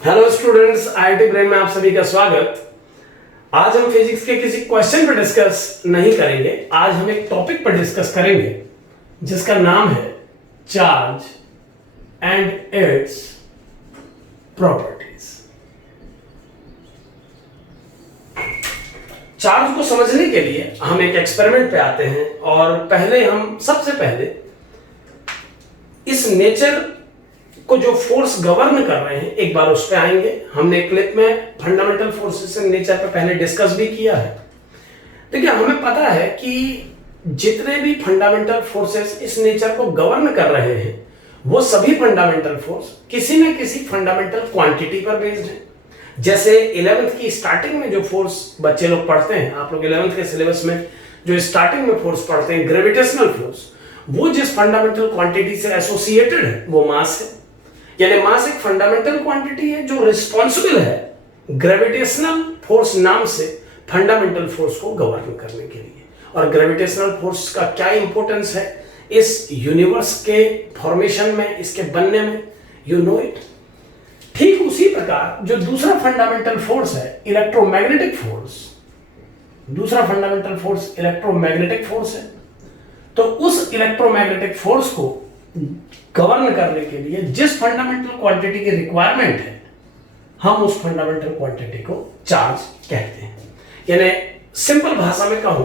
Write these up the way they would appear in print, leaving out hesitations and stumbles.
Hello students, IIT brain में आप सभी का स्वागत। आज हम फिजिक्स के किसी क्वेश्चन पर डिस्कस नहीं करेंगे। आज हम एक टॉपिक पर डिस्कस करेंगे जिसका नाम है charge and its properties. Charge को समझने के लिए हम एक एक्सपेरिमेंट पे आते हैं और सबसे पहले इस नेचर को जो फोर्स गवर्न कर रहे हैं एक बार उस पे आएंगे। हमने क्लिप में फंडामेंटल फोर्सेस इन नेचर पे पहले डिस्कस भी किया है। देखिए, हमें पता है कि जितने भी फंडामेंटल फोर्सेस इस नेचर को गवर्न कर रहे हैं वो सभी फंडामेंटल फोर्स किसी न किसी फंडामेंटल क्वांटिटी पर बेस्ड है। जैसे 11th की स्टार्टिंग में जो फोर्स बच्चे लोग पढ़ते हैं, आप लोग 11th के सिलेबस में जो स्टार्टिंग में फोर्स पढ़ते हैं ग्रेविटेशनल फोर्स, वो जिस फंडामेंटल क्वांटिटी से एसोसिएटेड है वो मास है। यानी मास एक फंडामेंटल क्वांटिटी है जो रिस्पॉन्सिबल है ग्रेविटेशनल फोर्स नाम से फंडामेंटल फोर्स को गवर्न करने के लिए। और ग्रेविटेशनल फोर्स का क्या इंपॉर्टेंस है इस यूनिवर्स के फॉर्मेशन में, इसके बनने में, यू नो इट। ठीक उसी प्रकार जो दूसरा फंडामेंटल फोर्स है इलेक्ट्रोमैग्नेटिक फोर्स, दूसरा फंडामेंटल फोर्स इलेक्ट्रोमैग्नेटिक फोर्स है। तो उस इलेक्ट्रोमैग्नेटिक फोर्स को गवर्न करने के लिए जिस फंडामेंटल क्वांटिटी की रिक्वायरमेंट है हम उस फंडामेंटल क्वांटिटी को चार्ज कहते हैं। यानी सिंपल भाषा में कहूं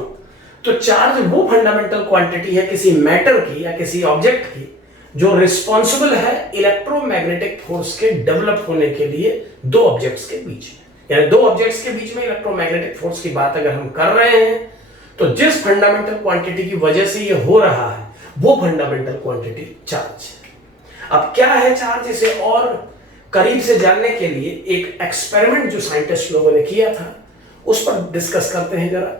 तो चार्ज वो फंडामेंटल क्वांटिटी है किसी मैटर की या किसी ऑब्जेक्ट की जो रिस्पॉन्सिबल है इलेक्ट्रोमैग्नेटिक फोर्स के डेवलप होने के लिए दो ऑब्जेक्ट्स के बीच में। यानी दो ऑब्जेक्ट्स के बीच में इलेक्ट्रोमैग्नेटिक फोर्स की बात अगर हम कर रहे हैं तो जिस फंडामेंटल क्वांटिटी की वजह से ये हो रहा है वो फंडामेंटल क्वांटिटी चार्ज है। अब क्या है चार्ज, इसे और करीब से जानने के लिए एक एक्सपेरिमेंट जो साइंटिस्ट लोगों ने किया था उस पर डिस्कस करते हैं जरा।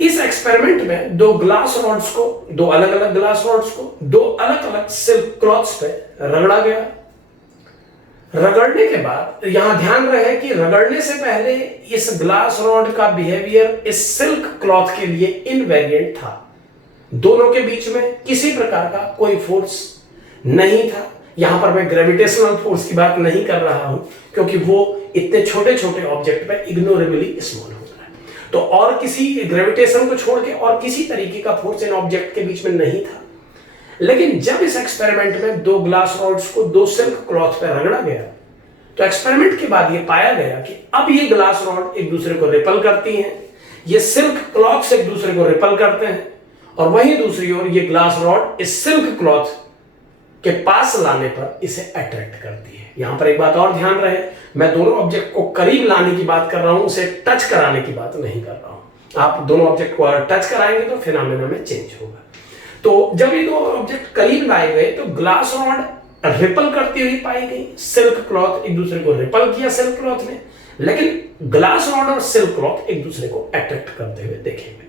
इस एक्सपेरिमेंट में दो अलग अलग ग्लास रॉड्स को दो अलग अलग सिल्क क्लॉथ्स पे रगड़ा गया। रगड़ने के बाद यहां ध्यान रहे कि रगड़ने से पहले इस ग्लास रॉड का बिहेवियर इस सिल्क क्लॉथ के लिए इनवेरिएंट था। दोनों के बीच में किसी प्रकार का कोई फोर्स नहीं था। यहां पर मैं ग्रेविटेशनल फोर्स की बात नहीं कर रहा हूं क्योंकि वो इतने छोटे छोटे ऑब्जेक्ट पे इग्नोरेबली स्मॉल होता है। तो और किसी ग्रेविटेशन को छोड़ के और किसी तरीके का फोर्स इन ऑब्जेक्ट के बीच में नहीं था। लेकिन जब इस एक्सपेरिमेंट में दो ग्लास रॉड्स को दो सिल्क क्लॉथ पे रगड़ा गया तो एक्सपेरिमेंट के बाद ये पाया गया कि अब ये ग्लास रॉड एक दूसरे को रिपल करती हैं, ये सिल्क क्लॉथ से एक दूसरे को रिपल करते हैं, और वहीं दूसरी ओर ये ग्लास रॉड इस सिल्क क्लॉथ के पास लाने पर इसे अट्रैक्ट करती है। यहां पर एक बात और ध्यान रहे, मैं दोनों ऑब्जेक्ट को करीब लाने की बात कर रहा हूं, उसे टच कराने की बात नहीं कर रहा हूं। आप दोनों ऑब्जेक्ट को टच कराएंगे तो फिनोमेना में चेंज होगा। तो जब ये दो ऑब्जेक्ट करीब लाए गए तो ग्लास रॉड रिपल करती हुई पाई गई, सिल्क क्लॉथ एक दूसरे को रिपल किया सिल्क क्लॉथ ने, लेकिन ग्लास रॉड और सिल्क क्लॉथ एक दूसरे को अट्रैक्ट करते हुए देखे गए।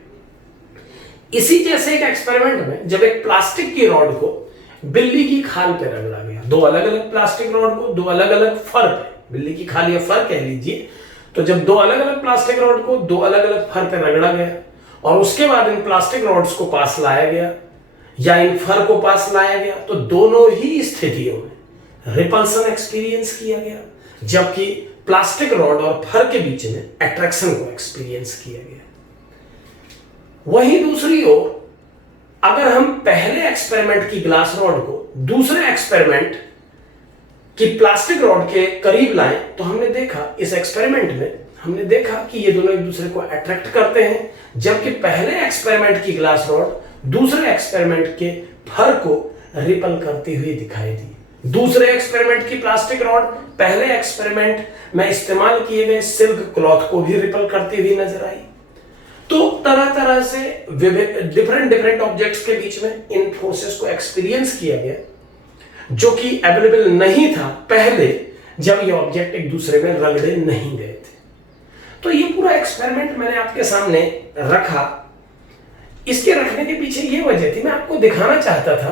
इसी जैसे एक एक्सपेरिमेंट में जब एक प्लास्टिक की रॉड को बिल्ली की खाल पे रगड़ा गया, दो अलग अलग प्लास्टिक रॉड को दो अलग अलग फर पे, बिल्ली की खाल या फर कह लीजिए, तो जब दो अलग अलग प्लास्टिक रॉड को दो अलग अलग फर पे रगड़ा गया और उसके बाद इन प्लास्टिक रॉड्स को पास लाया गया या इन फर को पास लाया गया तो दोनों ही स्थितियों में रिपल्सन एक्सपीरियंस किया गया, जबकि प्लास्टिक रॉड और फर के बीच में अट्रैक्शन को एक्सपीरियंस किया गया। वहीं दूसरी ओर अगर हम पहले एक्सपेरिमेंट की ग्लास रॉड को दूसरे एक्सपेरिमेंट की प्लास्टिक रॉड के करीब लाएं तो हमने देखा, इस एक्सपेरिमेंट में हमने देखा कि ये दोनों एक दूसरे को अट्रैक्ट करते हैं, जबकि पहले एक्सपेरिमेंट की ग्लास रॉड दूसरे एक्सपेरिमेंट के फर को रिपल करती हुई दिखाई दी। दूसरे एक्सपेरिमेंट की प्लास्टिक रॉड पहले एक्सपेरिमेंट में इस्तेमाल किए गए सिल्क क्लॉथ को भी रिपल करती हुई नजर आई। तो तरह तरह से डिफरेंट ऑब्जेक्ट्स के बीच में इन फोर्सेस को एक्सपीरियंस किया गया जो कि अवेलेबल नहीं था पहले जब ये ऑब्जेक्ट एक दूसरे में रगड़े नहीं गए थे। तो ये पूरा एक्सपेरिमेंट मैंने आपके सामने रखा। इसके रखने के पीछे ये वजह थी, मैं आपको दिखाना चाहता था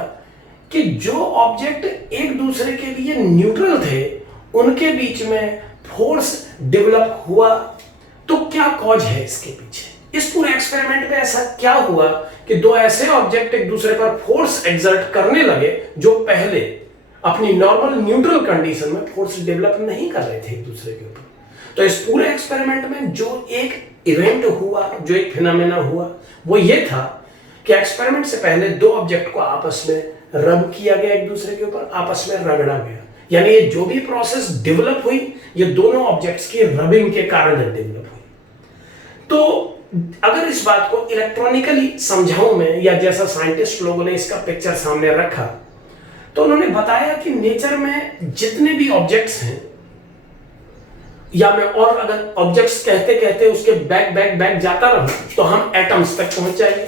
कि जो ऑब्जेक्ट एक दूसरे के लिए न्यूट्रल थे उनके बीच में फोर्स डेवलप हुआ, तो क्या कॉज है इसके पीछे। इस पूरे एक्सपेरिमेंट में ऐसा क्या हुआ कि दो ऐसे ऑब्जेक्ट एक दूसरे पर फोर्स एक्सर्ट करने लगे जो पहले अपनी नॉर्मल न्यूट्रल कंडीशन में फोर्स डेवलप नहीं कर रहे थे एक दूसरे के ऊपर। तो इस पूरे एक्सपेरिमेंट में जो एक इवेंट हुआ, जो एक फिनोमेना हुआ, वो ये था कि एक्सपेरिमेंट से पहले दो ऑब्जेक्ट को आपस में रब किया गया, एक दूसरे के ऊपर आपस में रगड़ा गया। यानी ये जो भी प्रोसेस डेवलप हुई, ये दोनों ऑब्जेक्ट्स की रबिंग के कारण डेवलप हुई। तो अगर इस बात को इलेक्ट्रॉनिकली समझाऊं मैं, या जैसा साइंटिस्ट लोगों ने इसका पिक्चर सामने रखा, तो उन्होंने बताया कि नेचर में जितने भी ऑब्जेक्ट्स हैं, या मैं और अगर ऑब्जेक्ट्स कहते कहते उसके बैक जाता रहूं तो हम एटम्स तक पहुंच जाएंगे।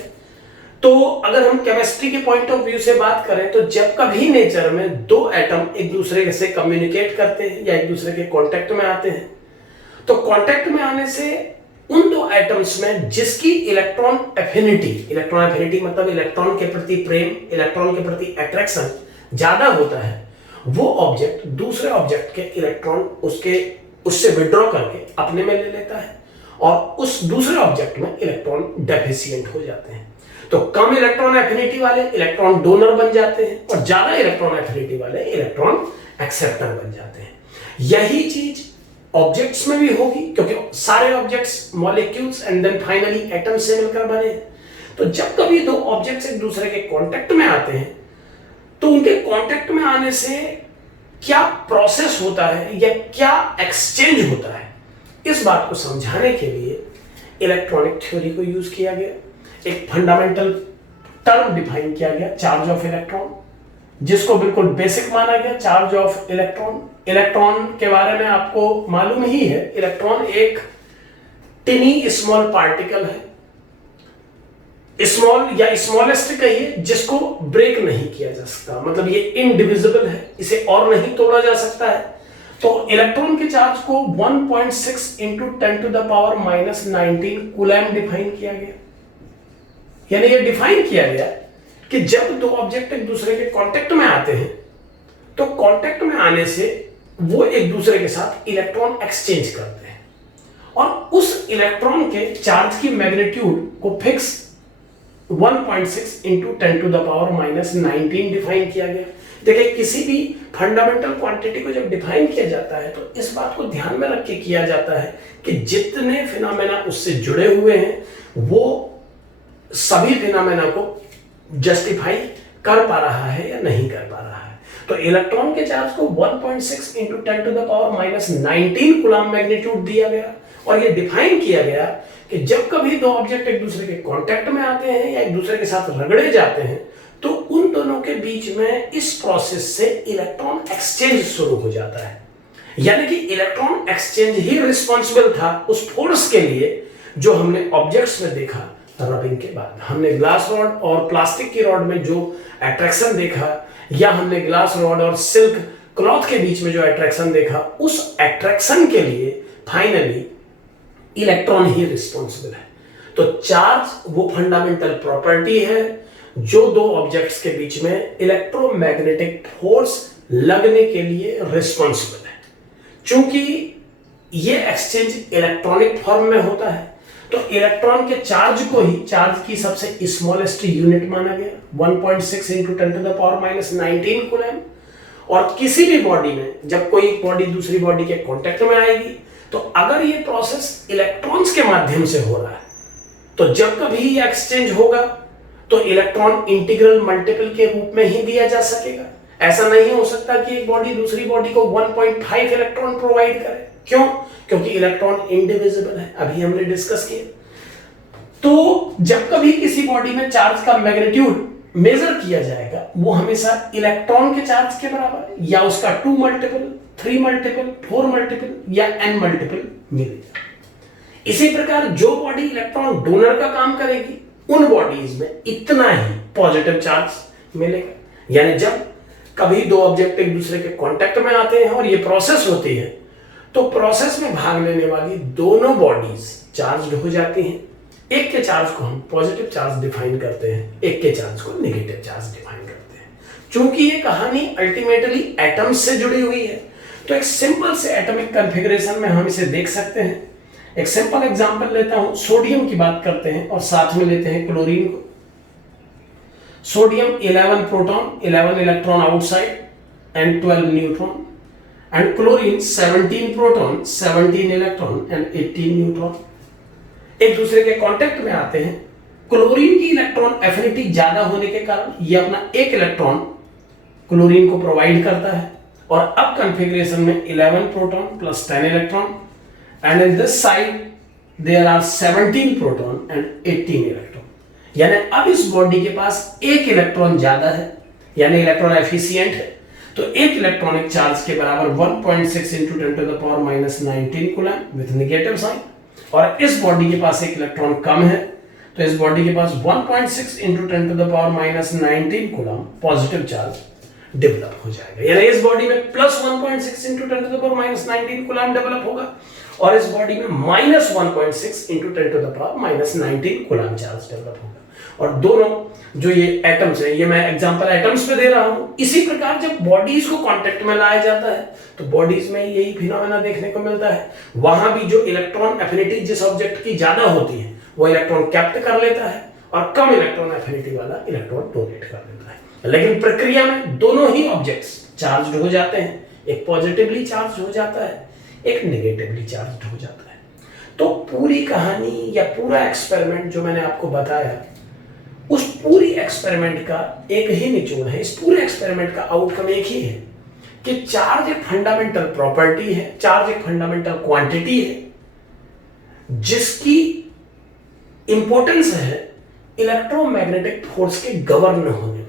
तो अगर हम केमिस्ट्री के पॉइंट ऑफ व्यू से बात करें तो जब कभी नेचर में दो एटम एक दूसरे से कम्युनिकेट करते हैं या एक दूसरे के कांटेक्ट में आते हैं, तो कांटेक्ट में आने से उन दो एटम्स में जिसकी इलेक्ट्रॉन एफिनिटी मतलब इलेक्ट्रॉन के प्रति प्रेम, इलेक्ट्रॉन के प्रति अट्रैक्शन ज्यादा होता है, वो ऑब्जेक्ट दूसरे ऑब्जेक्ट के इलेक्ट्रॉन उससे विड्रॉ करके अपने में ले लेता है, और उस दूसरे ऑब्जेक्ट में इलेक्ट्रॉन डेफिशिएंट हो जाते हैं। तो कम इलेक्ट्रॉन एफिनिटी वाले इलेक्ट्रॉन डोनर बन जाते हैं, और ज्यादा इलेक्ट्रॉन एफिनिटी वाले इलेक्ट्रॉन एक्सेप्टर बन जाते हैं। यही चीज ऑब्जेक्ट्स में भी होगी, क्योंकि सारे objects molecules and then finally atoms से मिलकर बने हैं। तो जब कभी दो ऑब्जेक्ट्स एक दूसरे के कांटेक्ट में आते हैं, तो उनके कांटेक्ट में आने से क्या प्रोसेस होता है या क्या एक्सचेंज होता है, इस बात को समझाने के लिए इलेक्ट्रॉनिक थ्योरी को यूज किया गया। एक फंडामेंटल टर्म डिफाइन किया गया, चार्ज ऑफ इलेक्ट्रॉन, जिसको बिल्कुल बेसिक माना गया। चार्ज ऑफ इलेक्ट्रॉन के बारे में आपको मालूम ही है, इलेक्ट्रॉन एक टिनी स्मॉल पार्टिकल है, स्मॉल या स्मॉलेस्ट कहिए, जिसको ब्रेक नहीं किया जा सकता, मतलब ये इनडिविजिबल है, इसे और नहीं तोड़ा जा सकता है। तो इलेक्ट्रॉन के चार्ज को 1.6 into 10 to the power -19 coulomb define किया गया। यानी ये डिफाइन किया गया कि जब दो ऑब्जेक्ट एक दूसरे के कांटेक्ट में आते हैं, तो कांटेक्ट में आने से वो एक दूसरे के साथ इलेक्ट्रॉन एक्सचेंज करते हैं, और उस इलेक्ट्रॉन के चार्ज की मैग्नीट्यूड को fix 1.6 into 10 to the power -19 define किया गया। देखिए, किसी भी फंडामेंटल क्वांटिटी को जब डिफाइन किया जाता है तो इस बात को ध्यान में रख के किया जाता है कि जितने फिनोमेना उससे जुड़े हुए हैं, वो सभी फिनोमेना को जस्टिफाई कर पा रहा है या नहीं कर पा रहा है। तो इलेक्ट्रॉन के चार्ज को 1.6 into 10 to the power -19 coulomb magnitude दिया गया, और यह डिफाइन किया गया कि जब कभी दो ऑब्जेक्ट एक दूसरे के कांटेक्ट में आते हैं या एक दूसरे के साथ रगड़े जाते हैं, तो उन दोनों के बीच में इस प्रोसेस से इलेक्ट्रॉन एक्सचेंज शुरू हो जाता है। यानी कि इलेक्ट्रॉन एक्सचेंज ही रिस्पॉन्सिबल था उस फोर्स के लिए जो हमने ऑब्जेक्ट्स में देखा रबिंग के बाद। हमने ग्लास रॉड और प्लास्टिक की रॉड में जो अट्रैक्शन देखा, या हमने ग्लास रॉड और सिल्क क्लॉथ के बीच में जो अट्रैक्शन देखा, उस अट्रैक्शन के लिए फाइनली इलेक्ट्रॉन ही रिस्पॉन्सिबल है। तो चार्ज वो फंडामेंटल प्रॉपर्टी है जो दो ऑब्जेक्ट्स के बीच में इलेक्ट्रोमैग्नेटिक फोर्स लगने के लिए रिस्पॉन्सिबल है। चूंकि ये एक्सचेंज इलेक्ट्रॉनिक फॉर्म में होता है, तो इलेक्ट्रॉन के चार्ज को ही चार्ज की सबसे स्मॉलेस्ट यूनिट माना गया, 1.6 into 10 to the power -19 coulomb. और किसी भी बॉडी में जब कोई बॉडी दूसरी बॉडी के कांटेक्ट में आएगी, तो अगर ये प्रोसेस इलेक्ट्रॉन्स के माध्यम से हो रहा है, तो जब कभी ये एक्सचेंज होगा तो इलेक्ट्रॉन इंटीग्रल मल्टीपल के रूप में ही दिया जा सकेगा। ऐसा नहीं हो सकता कि एक बॉडी दूसरी बॉडी को 1.5 इलेक्ट्रॉन प्रोवाइड करे। क्यों? क्योंकि इलेक्ट्रॉन इंडिविजिबल है, अभी हमने डिस्कस किया। तो जब कभी किसी बॉडी में चार्ज का मैग्नीट्यूड मेजर किया जाएगा, वो हमेशा इलेक्ट्रॉन के चार्ज के बराबर या उसका 2 मल्टीपल, 3 मल्टीपल, 4 मल्टीपल या n मल्टीपल मिलेगा। इसी प्रकार जो बॉडी इलेक्ट्रॉन डोनर का काम करेगी, उन बॉडीज में इतना ही पॉजिटिव चार्ज मिलेगा। यानी जब कभी दो ऑब्जेक्ट एक दूसरे के कांटेक्ट में आते हैं और ये प्रोसेस होती है, तो प्रोसेस में भाग लेने वाली दोनों बॉडीज चार्ज्ड हो जाती हैं। एक के चार्ज को हम पॉजिटिव चार्ज डिफाइन करते हैं, एक के चार्ज को नेगेटिव चार्ज डिफाइन करते हैं। चूंकि ये कहानी अल्टीमेटली एटम्स से जुड़ी हुई है, तो एक सिंपल से एटॉमिक कॉन्फ़िगरेशन में हम इसे देख सकते हैं। एक सिंपल एग्जांपल लेता हूं, सोडियम की बात करते हैं और साथ में लेते हैं क्लोरीन को। Sodium 11 proton, 11 electron outside, and 12 neutron, and chlorine 17 proton, 17 electron and 18 neutron. एक दूसरे के कांटेक्ट में आते हैं। क्लोरीन की इलेक्ट्रॉन एफिनिटी ज्यादा होने के कारण ये अपना एक इलेक्ट्रॉन क्लोरीन को प्रोवाइड करता है, और अब कॉन्फ़िगरेशन में 11 proton plus 10 electron, and in this side there are 17 proton and 18 electron. यानी अब इस बॉडी के पास एक इलेक्ट्रॉन ज्यादा है, यानी इलेक्ट्रॉन एफिशिएंट है। तो एक इलेक्ट्रॉनिक चार्ज के बराबर 1.6 into 10 to the power minus 19 coulomb with negative sign, और इस बॉडी के पास एक इलेक्ट्रॉन कम है, तो इस बॉडी के पास 1.6 into 10 to the power minus 19 coulomb positive charge develop हो जाएगा। यानी इस बॉडी में plus 1.6 into 10 to the power minus 19 coulomb develop होगा, और इस बॉडी में minus 1.6 into 10 to the power minus 19 coulomb charge develop होगा। और दोनों जो ये एटम्स है, ये मैं एग्जांपल एटम्स पे दे रहा हूं। इसी प्रकार जब बॉडीज को कांटेक्ट में लाया जाता है तो बॉडीज में यही फिनोमेना देखने को मिलता है। वहां भी जो इलेक्ट्रॉन एफिनिटी जिस ऑब्जेक्ट की ज्यादा होती है वो इलेक्ट्रॉन कैप्ट कर लेता है, और कम इलेक्ट्रॉन एफिनिटी वाला इलेक्ट्रॉन डोनेट कर देता है। लेकिन प्रक्रिया में दोनों ही ऑब्जेक्ट्स चार्ज्ड हो जाते हैं, एक पॉजिटिवली चार्ज हो जाता है, एक नेगेटिवली चार्ज हो जाता है। तो पूरी कहानी या पूरा एक्सपेरिमेंट जो मैंने आपको बताया, उस पूरी एक्सपेरिमेंट का एक ही निचोड़ है। इस पूरे एक्सपेरिमेंट का आउटकम एक ही है कि चार्ज एक फंडामेंटल प्रॉपर्टी है, चार्ज एक फंडामेंटल क्वांटिटी है जिसकी इंपॉर्टेंस है इलेक्ट्रोमैग्नेटिक फोर्स के गवर्न होने में।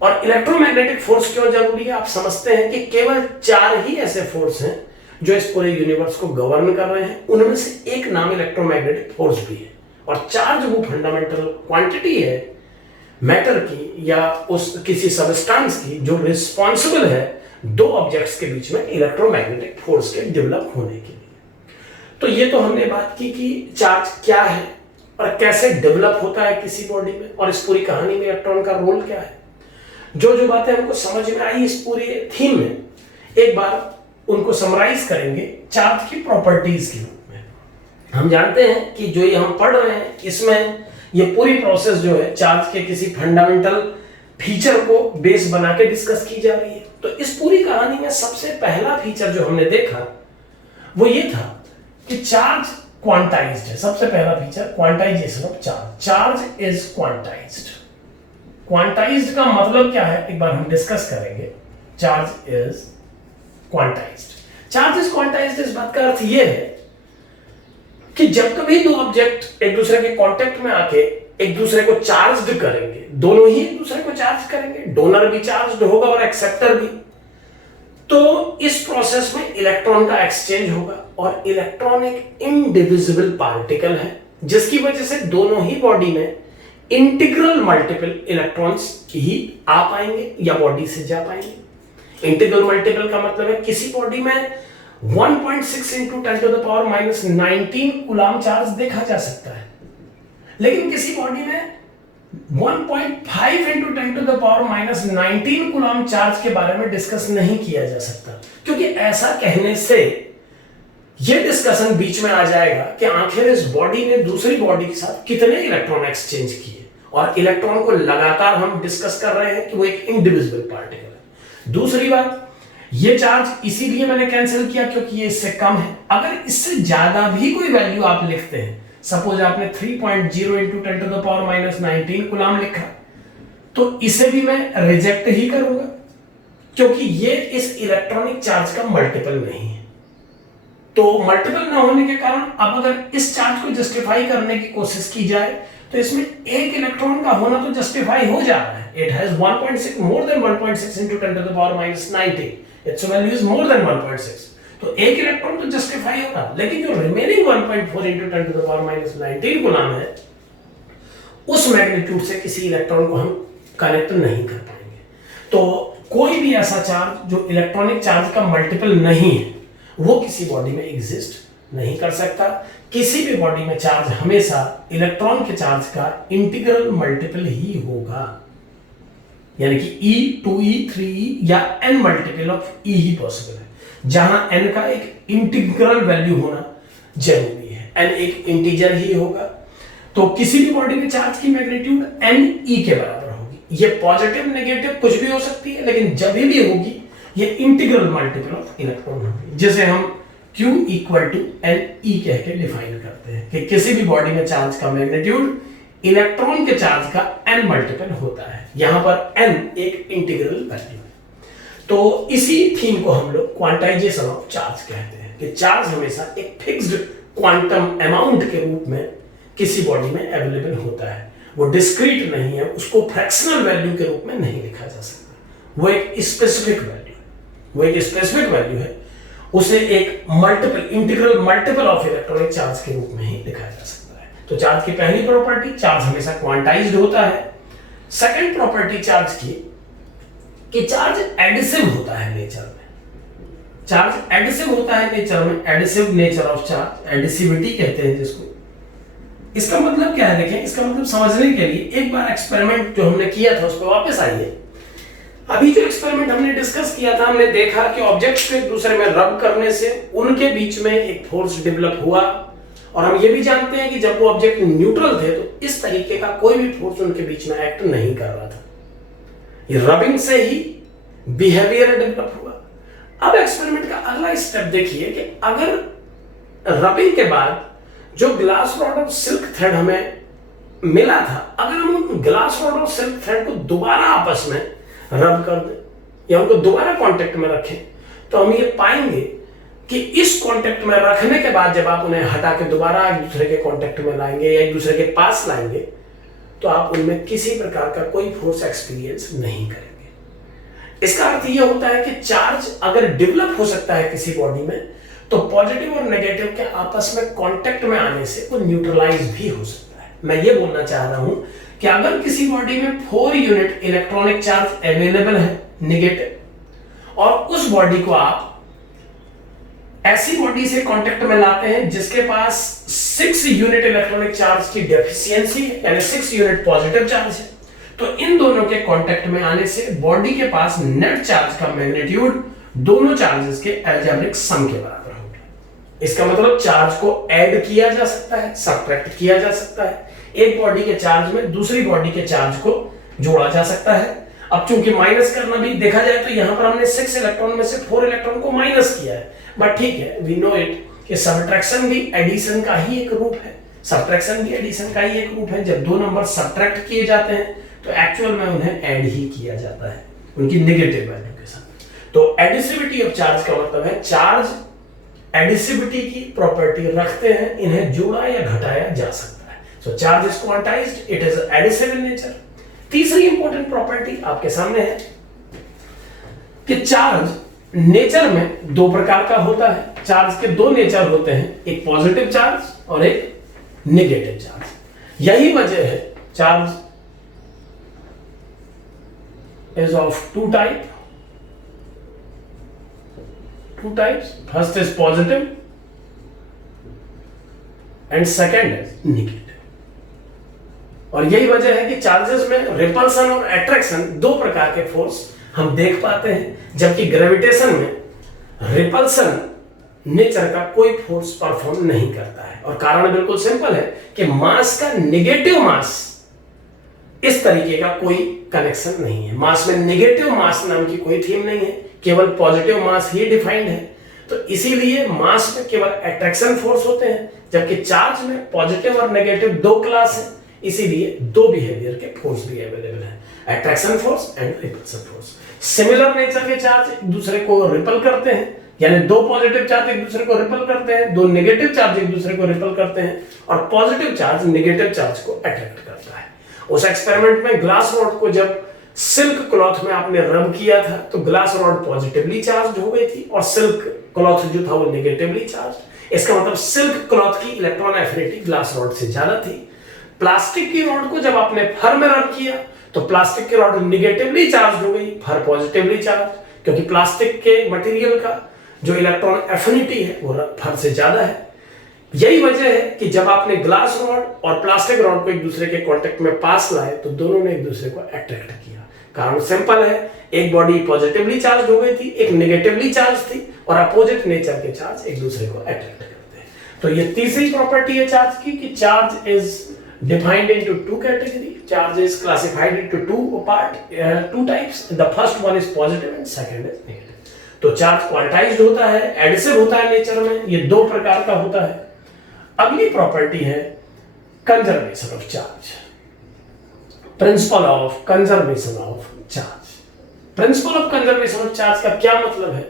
और इलेक्ट्रोमैग्नेटिक फोर्स क्यों जरूरी है आप समझते हैं कि केवल 4 ही ऐसे फोर्स हैं जो इस पूरे यूनिवर्स को गवर्न कर रहे हैं, उनमें से एक नाम इलेक्ट्रोमैग्नेटिक फोर्स भी है। और चार्ज वो फंडामेंटल क्वांटिटी है मैटर की या उस किसी सबस्टेंस की जो रिस्पॉन्सिबल है दो ऑब्जेक्ट्स के बीच में इलेक्ट्रोमैग्नेटिक फोर्स के डेवलप होने के लिए। तो ये तो हमने बात की कि चार्ज क्या है और कैसे डेवलप होता है किसी बॉडी में, और इस पूरी कहानी में इलेक्ट्रॉन का रोल क्या है। जो जो बातें हमको समझ में आई इस पूरे थीम में, एक बार उनको समराइज करेंगे चार्ज की प्रॉपर्टीज की। हम जानते हैं कि जो ये हम पढ़ रहे हैं इसमें ये पूरी प्रोसेस जो है चार्ज के किसी फंडामेंटल फीचर को बेस बना के डिस्कस की जा रही है। तो इस पूरी कहानी में सबसे पहला फीचर जो हमने देखा वो ये था कि चार्ज क्वांटाइज्ड है। सबसे पहला feature quantization of charge. Charge is quantized. Quantized का मतलब क्या है एक बार हम डिस्कस करेंगे। Charge is quantized. Charge is quantized इस बात का अर्थ ये है कि जब कभी दो ऑब्जेक्ट एक दूसरे के कांटेक्ट में आके एक दूसरे को चार्ज्ड करेंगे, दोनों ही एक दूसरे को चार्ज करेंगे, डोनर भी चार्ज्ड होगा और एक्सेप्टर भी, तो इस प्रोसेस में इलेक्ट्रॉन का एक्सचेंज होगा। और इलेक्ट्रॉन एक इनडिविजिबल पार्टिकल है जिसकी वजह से दोनों ही बॉडी में इंटीग्रल मल्टीपल इलेक्ट्रॉन्स ही आ पाएंगे या बॉडी से जा पाएंगे। इंटीग्रल मल्टीपल का मतलब है किसी बॉडी में 1.6 into 10 to the power minus 19 coulomb charge देखा जा सकता है, लेकिन किसी बॉडी में 1.5 into 10 to the power minus 19 coulomb charge के बारे में डिस्कस नहीं किया जा सकता, क्योंकि ऐसा कहने से यह डिस्कशन बीच में आ जाएगा कि आखिर इस बॉडी ने दूसरी बॉडी के साथ कितने इलेक्ट्रॉन एक्सचेंज किए, और इलेक्ट्रॉन को लगातार हम डिस्कस कर रहे हैं कि वो एक इंडिविजिबल पार्टिकल है। दूसरी बात, ये चार्ज इसीलिए मैंने कैंसिल किया क्योंकि ये इससे कम है। अगर इससे ज्यादा भी कोई वैल्यू आप लिखते हैं, सपोज आपने 3.0 into 10 to the power minus 19 coulomb लिखा, तो इसे भी मैं रिजेक्ट ही करूंगा क्योंकि ये इस इलेक्ट्रॉनिक चार्ज का मल्टीपल नहीं है। तो मल्टीपल ना होने के कारण अब अगर इस चार्ज को जस्टिफाई करने की कोशिश की जाए तो इसमें एक इलेक्ट्रॉन का होना तो जस्टिफाई हो जा रहा है। It has 1.6 more than 1.6 into 10 to the power minus 19. Its value is more than 1.6. तो एक इलेक्ट्रॉन तो जस्टिफाई होगा, लेकिन जो remaining 1.4 into 10 to the power minus 19 coulomb है उस मैग्नीट्यूड से किसी इलेक्ट्रॉन को हम कनेक्ट नहीं कर पाएंगे। तो कोई भी ऐसा चार्ज जो इलेक्ट्रॉनिक चार्ज का मल्टीपल नहीं है वो किसी बॉडी में एग्जिस्ट नहीं कर सकता। किसी भी बॉडी में चार्ज हमेशा इलेक्ट्रॉन के चार्ज का इंटीग्रल मल्टीपल ही होगा, यानी कि E, 2E, 3E या n multiple of E he possible है, जहां n का एक इंटीग्रल वैल्यू होना जरूरी है। n एक इंटीजर ही होगा, तो किसी भी बॉडी में चार्ज की मैग्नीट्यूड n E के बराबर होगी। ये पॉजिटिव नेगेटिव कुछ भी हो सकती है, लेकिन जब भी होगी ये इंटीग्रल मल्टीपल ऑफ इलेक्ट्रॉन होगी, जिसे हम Q equal to N E कह के डिफाइन करते हैं कि किसी भी बॉडी में चार्ज का मैग्नीट्यूड इलेक्ट्रॉन के चार्ज का n मल्टीपल होता है। यहां पर n एक इंटीग्रल वैल्यू है। तो इसी थीम को हम लोग क्वांटाइजेशन ऑफ चार्ज कहते हैं कि चार्ज हमेशा एक फिक्स्ड क्वांटम अमाउंट के रूप में किसी बॉडी में अवेलेबल होता है, वो डिस्क्रीट नहीं है, उसको फ्रैक्शनल वैल्यू के रूप में नहीं लिखा जा सकता, वो एक स्पेसिफिक वैल्यू है, उसे एक multiple integral multiple of electronic charge के रूप में ही लिखा जा सकता है। तो चार्ज की पहली प्रॉपर्टी, चार्ज हमेशा क्वांटाइज्ड होता है। सेकंड प्रॉपर्टी चार्ज की कि चार्ज एडिसिव होता है नेचर में। चार्ज एडिसिव होता है नेचर में, एडिसिव नेचर ऑफ चार्ज, एडिसिविटी कहते हैं जिसको। इसका मतलब क्या है देखें, इसका मतलब समझने के लिए एक बार एक्सपेरिमेंट जो हमने किया था उस पर वापस आइए। अभी जो एक्सपेरिमेंट हमने डिस्कस किया था, हमने देखा कि ऑब्जेक्ट्स को एक दूसरे में रब करने से उनके बीच में एक फोर्स डेवलप हुआ, और हम ये भी जानते हैं कि जब वो ऑब्जेक्ट न्यूट्रल थे तो इस तरीके का कोई भी फोर्स उनके बीच में एक्ट नहीं कर रहा था। ये रबिंग से ही बिहेवियर डेवलप हुआ। अब एक्सपेरिमेंट का अगला स्टेप देखिए कि अगर रबिंग के बाद जो ग्लास रॉड और सिल्क थ्रेड हमें मिला था, अगर हम उन ग्लास रॉड और सिल्क थ्रेड को दोबारा आपस में रब कर दें या उनको दोबारा कांटेक्ट में रखें, तो हम ये पाएंगे कि इस कांटेक्ट में रखने के बाद जब आप उन्हें हटा के दोबारा एक दूसरे के कांटेक्ट में लाएंगे या एक दूसरे के पास लाएंगे, तो आप उनमें किसी प्रकार का कोई फोर्स एक्सपीरियंस नहीं करेंगे। इसका अर्थ यह होता है कि चार्ज अगर डेवलप हो सकता है किसी बॉडी में, तो पॉजिटिव और नेगेटिव के आपस में कांटेक्ट में आने से वो न्यूट्रलाइज भी हो सकता है। मैं ये बोलना चाह रहा हूं कि अगर किसी बॉडी में 4 यूनिट इलेक्ट्रॉनिक चार्ज अवेलेबल है नेगेटिव, और उस बॉडी को आप ऐसी बॉडी से कांटेक्ट में लाते हैं जिसके पास 6 यूनिट इलेक्ट्रॉनिक चार्ज की डेफिशिएंसी है, यानी 6 यूनिट पॉजिटिव चार्ज है, तो इन दोनों के कांटेक्ट में आने से बॉडी के पास नेट चार्ज का मैग्नीट्यूड दोनों चार्जेस के अलजेब्रिक सम के बराबर होगा। इसका मतलब चार्ज को ऐड किया जा सकता है, सब्ट्रैक्ट किया जा सकता है, एक बॉडी के चार्ज में दूसरी बॉडी के चार्ज को जोड़ा जा सकता है। अब चूंकि माइनस करना भी देखा जाए तो यहां पर हमने 6 इलेक्ट्रॉन में से 4 इलेक्ट्रॉन को माइनस किया है, बट ठीक है, वी नो इट कि सब्ट्रैक्शन भी एडिशन का ही एक रूप है, सब्ट्रैक्शन भी एडिशन का ही एक रूप है। जब दो नंबर सब्ट्रैक्ट किए जाते हैं तो एक्चुअल में उन्हें ऐड ही किया जाता है उनकी नेगेटिव वैल्यू के साथ। तो एडिसिविटी ऑफ चार्ज का मतलब है चार्ज एडिसिविटी की प्रॉपर्टी रखते हैं, इन्हें जोड़ा या घटाया जा सकता है। So charge is quantized, it is additive in nature. तीसरी इंपॉर्टेंट प्रॉपर्टी आपके सामने है कि चार्ज नेचर में 2 प्रकार का होता है। चार्ज के 2 नेचर होते हैं, एक पॉजिटिव चार्ज और एक नेगेटिव चार्ज। यही वजह है charge is of 2 types. First is positive and second is negative. और यही वजह है कि चार्जेस में रिपल्सन और अट्रैक्शन 2 प्रकार के फोर्स हम देख पाते हैं, जबकि ग्रेविटेशन में रिपल्सन नेचर का कोई फोर्स परफॉर्म नहीं करता है। और कारण बिल्कुल सिंपल है कि मास का नेगेटिव मास इस तरीके का कोई कनेक्शन नहीं है। मास में नेगेटिव मास नाम की कोई थीम नहीं है, केवल पॉजिटिव मास ही डिफाइंड है। तो इसीलिए मास में केवल अट्रैक्शन फोर्स होते हैं, जबकि चार्ज में पॉजिटिव और नेगेटिव 2 क्लास है, इसीलिए 2 बिहेवियर के फोर्स भी अवेलेबल है, attraction force and repulsion force. Similar nature के चार्ज एक दूसरे को रिपल करते हैं, यानी 2 पॉजिटिव चार्ज एक दूसरे को रिपल करते हैं, 2 नेगेटिव चार्ज एक दूसरे को रिपल करते हैं, और पॉजिटिव चार्ज नेगेटिव चार्ज को अट्रैक्ट करता है। उस एक्सपेरिमेंट में ग्लास रॉड को जब सिल्क क्लॉथ में आपने रब किया था तो ग्लास रॉड पॉजिटिवली चार्ज हो गई थी और सिल्क क्लॉथ जो था वो नेगेटिवली चार्ज। इसका मतलब सिल्क क्लॉथ की इलेक्ट्रॉन एफिनिटी ग्लास रॉड से ज्यादा थी। प्लास्टिक की रॉड को जब आपने फर में रब किया तो प्लास्टिक की रॉड नेगेटिवली चार्ज हो गई, फर पॉजिटिवली चार्ज, क्योंकि प्लास्टिक के मटेरियल का जो इलेक्ट्रॉन एफिनिटी है वो फर से ज्यादा है। यही वजह है कि जब आपने ग्लास रॉड और प्लास्टिक रॉड को एक दूसरे के कांटेक्ट में पास लाए तो दोनों ने एक दूसरे को अट्रैक्ट किया। कारण सिंपल है, एक बॉडी पॉजिटिवली चार्ज हो गई थी, एक नेगेटिवली चार्ज थी, और अपोजिट नेचर के चार्ज एक दूसरे को अट्रैक्ट करते हैं। तो ये तीसरी प्रॉपर्टी है चार्ज की कि charge is defined into two category. Charge is classified into two types. The first one is positive and second is negative. तो चार्ज क्वांटाइज्ड होता है, एडिसिव होता है नेचर में, ये दो प्रकार का होता है. अगली प्रॉपर्टी है conservation of charge. Principle of conservation of charge. Principle of conservation of charge का क्या मतलब है?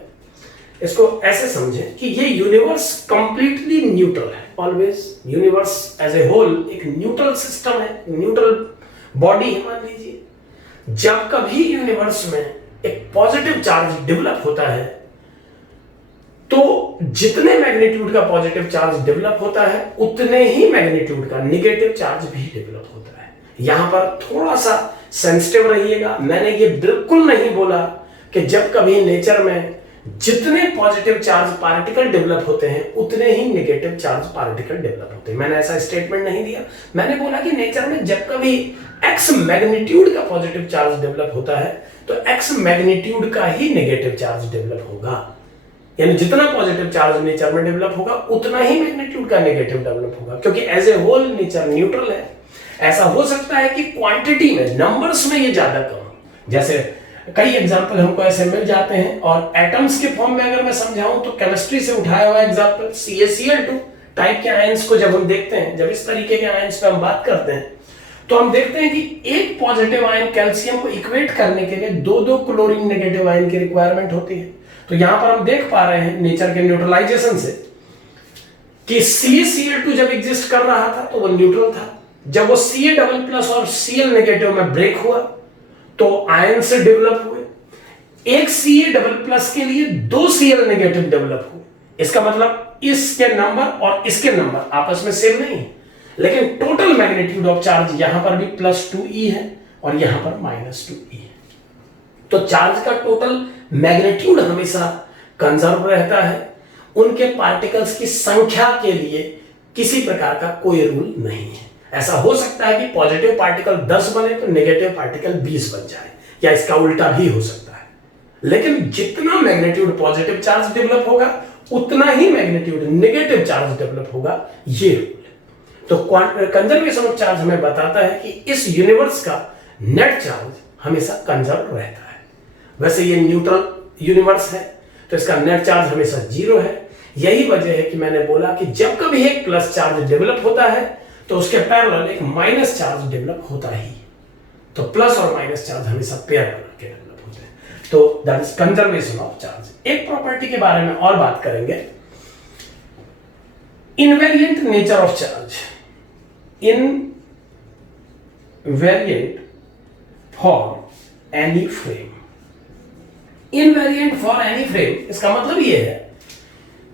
इसको ऐसे समझें कि ये यूनिवर्स कंप्लीटली न्यूट्रल है. Always universe as a whole एक न्यूट्रल सिस्टम है, न्यूट्रल बॉडी है. मान लीजिए जब कभी यूनिवर्स में एक पॉजिटिव चार्ज डेवलप होता है तो जितने मैग्नीट्यूड का पॉजिटिव चार्ज डेवलप होता है उतने ही मैग्नीट्यूड का नेगेटिव चार्ज भी डेवलप होता है. यहां पर थोड़ा सा सेंसिटिव रहिएगा. मैंने ये बिल्कुल नहीं बोला कि जब कभी नेचर में जितने पॉजिटिव चार्ज पार्टिकल डेवलप होते हैं उतने ही नेगेटिव चार्ज पार्टिकल डेवलप होते हैं. मैंने ऐसा स्टेटमेंट नहीं दिया. मैंने बोला कि नेचर में जब कभी x मैग्नीट्यूड का पॉजिटिव चार्ज डेवलप होता है तो x मैग्नीट्यूड का ही नेगेटिव चार्ज डेवलप होगा. यानी जितना पॉजिटिव चार्ज नेचर में डेवलप होगा उतना ही मैग्नीट्यूड का नेगेटिव डेवलप होगा, क्योंकि as a whole nature neutral है. ऐसा हो सकता है कि क्वांटिटी में, नंबर्स में ये ज्यादा कम हो. जैसे कई एग्जाम्पल हमको ऐसे मिल जाते हैं. और एटम्स के फॉर्म में अगर मैं समझाऊं तो केमिस्ट्री से उठाया हुआ एग्जाम्पल CaCl2 टाइप के आयंस को जब हम देखते हैं, जब इस तरीके के आयंस पे हम बात करते हैं तो हम देखते हैं कि एक पॉजिटिव आयन कैल्शियम को इक्वेट करने के लिए दो क्लोरीन नेगेटिव आयन की रिक्वायरमेंट होती है. तो यहां पर हम देख पा रहे हैं नेचर के न्यूट्रलाइजेशन से कि CaCl2 जब एग्जिस्ट कर रहा था तो वो न्यूट्रल था. जब वो Ca++ और Cl नेगेटिव में ब्रेक हुआ तो आयन से डेवलप हुए. एक Ca++ के लिए दो Cl नेगेटिव डेवलप हुए. इसका मतलब इसके नंबर और इसके नंबर आपस में सेम नहीं है, लेकिन टोटल मैग्नीट्यूड ऑफ चार्ज यहां पर भी +2e है और यहां पर -2e है. तो चार्ज का टोटल मैग्नीट्यूड हमेशा कंजर्व रहता है. उनके पार्टिकल्स की संख्या के लिए किसी प्रकार का कोई रूल नहीं है. ऐसा हो सकता है कि पॉजिटिव पार्टिकल 10 बने तो नेगेटिव पार्टिकल 20 बन जाए, या इसका उल्टा भी हो सकता है. लेकिन जितना मैग्नीट्यूड पॉजिटिव चार्ज डेवलप होगा उतना ही मैग्नीट्यूड नेगेटिव चार्ज डेवलप होगा, ये रूल है. तो कंजर्वेशन ऑफ चार्ज हमें बताता है कि इस यूनिवर्स का नेट चार्ज हमेशा कंजर्व रहता है. वैसे ये न्यूट्रल यूनिवर्स है तो इसका नेट चार्ज हमेशा 0 है. यही वजह है कि मैंने बोला कि जब कभी एक प्लस चार्ज डेवलप होता है तो उसके पैरेलल एक माइनस चार्ज डेवलप होता ही. तो प्लस और माइनस चार्ज हमेशा पैरेलल के डेवलप होते हैं. तो that is conservation of charge. एक प्रॉपर्टी के बारे में और बात करेंगे, invariant nature of charge. Invariant for any frame. Invariant for any frame इसका मतलब यह है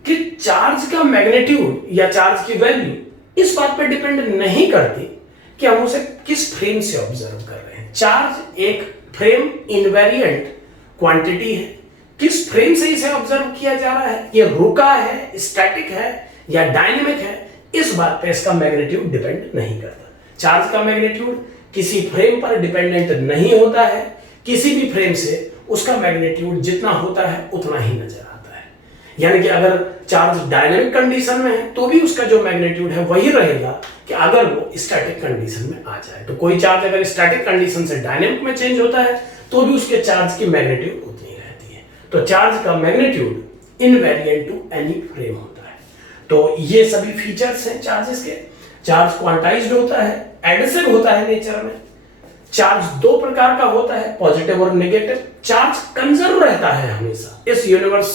कि चार्ज का मैग्नीट्यूड या चार्ज की वैल्यू इस बात पर डिपेंड नहीं करती कि हम उसे किस फ्रेम से ऑब्जर्व कर रहे हैं. चार्ज एक फ्रेम इनवेरिएंट क्वांटिटी है. किस फ्रेम से इसे ऑब्जर्व किया जा रहा है, ये रुका है, स्टैटिक है या डायनेमिक है, इस बात पे इसका मैग्नीट्यूड डिपेंड नहीं करता. चार्ज का मैग्नीट्यूड किसी फ्रेम पर डिपेंडेंट नहीं होता है. किसी भी फ्रेम से उसका मैग्नीट्यूड जितना होता है उतना ही नजर आता है. यानी कि अगर चार्ज डायनेमिक कंडीशन में है तो भी उसका जो मैग्नीट्यूड है वही रहेगा कि अगर वो स्टैटिक कंडीशन में आ जाए. तो कोई चार्ज अगर स्टैटिक कंडीशन से डायनेमिक में चेंज होता है तो भी उसके चार्ज की मैग्नीट्यूड उतनी रहती है. तो चार्ज का magnitude invariant to any frame होता है. तो ये सभी फीचर्स हैं चार्जेस के. चार्ज क्वांटाइज्ड होता है, एडिसिव होता है नेचर में. चार्ज दो प्रकार का होता है, पॉजिटिव और नेगेटिव. चार्ज कंजर्व रहता है हमेशा. इस यूनिवर्स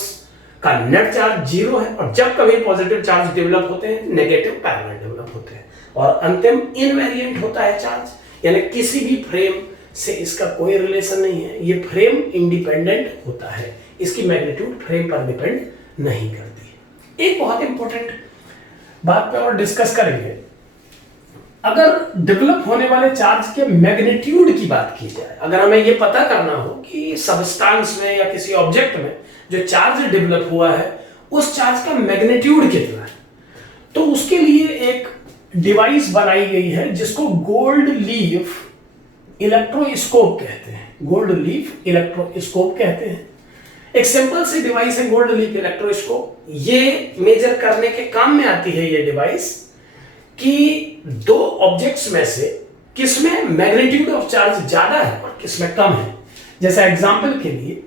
का नेट चार्ज 0 है और जब कभी पॉजिटिव चार्ज डेवलप होते हैं नेगेटिव पैरेलल डेवलप होते हैं. और अंतिम इनवेरिएंट होता है चार्ज, यानी किसी भी फ्रेम से इसका कोई रिलेशन नहीं है. ये फ्रेम इंडिपेंडेंट होता है, इसकी मैग्नीट्यूड फ्रेम पर डिपेंड नहीं करती है. एक बहुत इंपॉर्टेंट बात पे और डिस्कस करेंगे. अगर डेवलप होने वाले चार्ज के मैग्नीट्यूड की बात की जाए, अगर हमें यह पता करना हो कि सबस्टांस में या किसी ऑब्जेक्ट में जो चार्ज डेवलप हुआ है उस चार्ज का मैग्नीट्यूड कितना है, तो उसके लिए एक डिवाइस बनाई गई है जिसको गोल्ड लीफ इलेक्ट्रोस्कोप कहते हैं. गोल्ड लीफ इलेक्ट्रोस्कोप कहते हैं. एक सिंपल सी डिवाइस है गोल्ड लीफ इलेक्ट्रोस्कोप. ये मेजर करने के काम में आती है ये डिवाइस कि दो ऑब्जेक्ट्स में से किसमें मैग्नीट्यूड ऑफ चार्ज ज्यादा है और किसमें कम है। जैसे एग्जांपल के लिए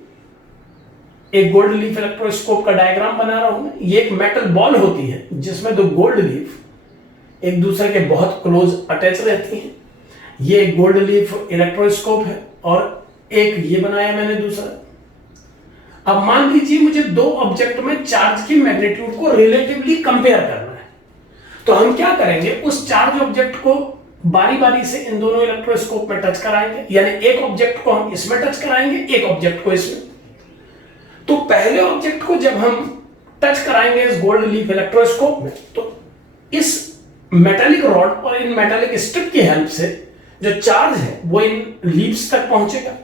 एक गोल्ड लीफ इलेक्ट्रोस्कोप का डायग्राम बना रहा हूं मैं। ये एक मेटल बॉल होती है जिसमें दो गोल्ड लीफ एक दूसरे के बहुत क्लोज अटैच रहती हैं। ये एक गोल्ड लीफ इलेक्ट्रोस्कोप है और एक ये बनाया मैंने दूसरा। अब मान लीजिए मुझे दो ऑब्जेक्ट में चार्ज की मैग्नीट्यूड को रिलेटिवली कंपेयर करना है, तो हम क्या करेंगे, उस चार्ज ऑब्जेक्ट को बारी बारी से इन दोनों इलेक्ट्रोस्कोप में टच कराएंगे, यानी एक ऑब्जेक्ट को हम इसमें टच कराएंगे, एक ऑब्जेक्ट को इसमें। तो पहले ऑब्जेक्ट को जब हम टच कराएंगे इस गोल्ड लीफ इलेक्ट्रोस्कोप में, तो इस मेटालिक रॉड और इन मेटालिक स्ट्रिप की हेल्प से जो चार्ज है वो इन लीव्स तक पहुंचेगा।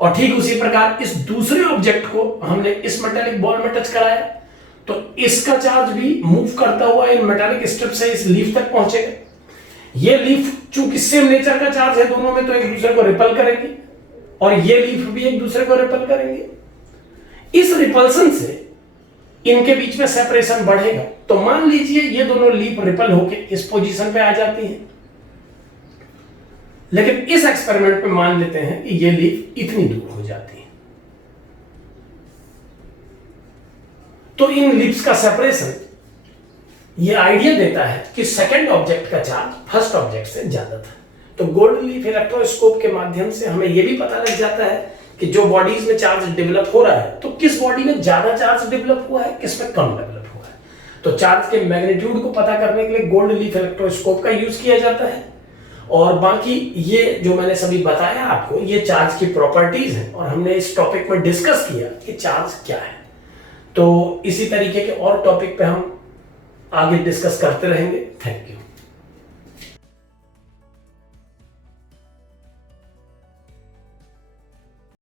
और ठीक उसी प्रकार इस दूसरे ऑब्जेक्ट को हमने इस मेटालिक बॉल में टच कराया, तो इसका चार्ज भी मूव करता हुआ इन मेटालिक स्ट्रिप से इस लीफ तक पहुंचेगा। ये लीफ चूंकि सेम नेचर का चार्ज है दोनों में, तो एक दूसरे को रिपल करेंगे और ये लीफ भी एक दूसरे को रिपल करेंगे। इस रिपल्सन से इनके बीच में सेपरेशन बढ़ेगा। तो मान लीजिए ये दोनों लीफ रिपल होके इस पोजीशन पे आ जाती हैं, लेकिन इस एक्सपेरिमेंट में मान लेते हैं कि ये लीफ इतनी दूर हो जाती है। तो इन लीव्स का सेपरेशन ये आइडिया देता है कि सेकंड ऑब्जेक्ट का चार्ज फर्स्ट ऑब्जेक्ट से ज्यादा था। तो गोल्ड लीफ इलेक्ट्रोस्कोप के माध्यम से हमें यह भी पता लग जाता है कि जो बॉडीज में चार्ज डेवलप हो रहा है, तो किस बॉडी में ज्यादा चार्ज डेवलप हुआ है, किस में कम डेवलप हुआ है। तो चार्ज के मैग्नीट्यूड को पता करने के लिए गोल्ड लीफ इलेक्ट्रोस्कोप का यूज किया जाता है। और बाकी ये जो मैंने सभी बताया आपको, ये चार्ज की प्रॉपर्टीज हैं और हमने इस टॉपिक में डिस्कस किया कि चार्ज क्या है। तो इसी तरीके के और टॉपिक पे हम आगे डिस्कस करते रहेंगे। Thank you.